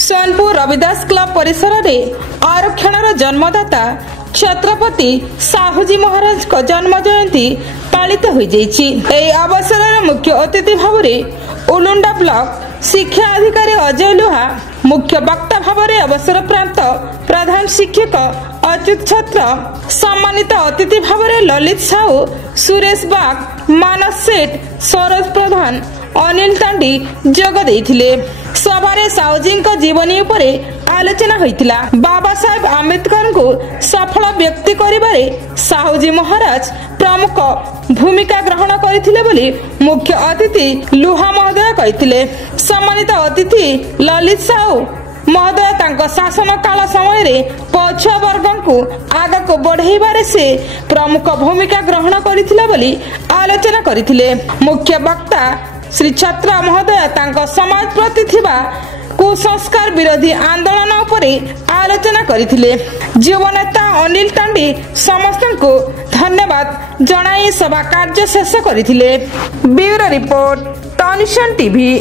Sonpur Ravidas club परिसर में आरक्षण जन्मदाता छत्रपति साहुजी महाराज को जन्म जयंती पालित हो जाइए। अवसर में मुख्य अतिथि भाव में उलुंडा ब्लॉक शिक्षा अधिकारी अजय लुहा, मुख्य वक्ता भाव में अवसर प्राप्त प्रधान शिक्षक अच्युत छत्र, सम्मानित अतिथि भाव में ललित साहू, सुरेश बाग, मानस सेठ, सरोज प्रधान, अनिल तांडी जोग देइथिले। सभारे साहुजी जीवनी उपरे आलोचना होइतिला। बाबा साहेब आंबेडकर को सफल व्यक्ति करिबारे साहुजी महाराज प्रमुख भूमिका ग्रहण करथिले बोली मुख्य अतिथि लुहा महोदय कहिथिले। सम्मानित अतिथि ललित साहू महोदय तांको शासन काल समय रे पछुआ वर्ग को आगा को बढ़ाइबारे से प्रमुख भूमिका ग्रहण करथिले बोली आलोचना करथिले। मुख्य वक्ता श्री छत्र महोदय तांको समाज प्रति थिबा कुसंस्कार विरोधी आंदोलन उपरे आलोचना करथिले। युव नेता अनिल तांडी समस्त को धन्यवाद जणाई सभा कार्य शेष करथिले। ब्यूरो रिपोर्ट, टॉनिशन टीवी।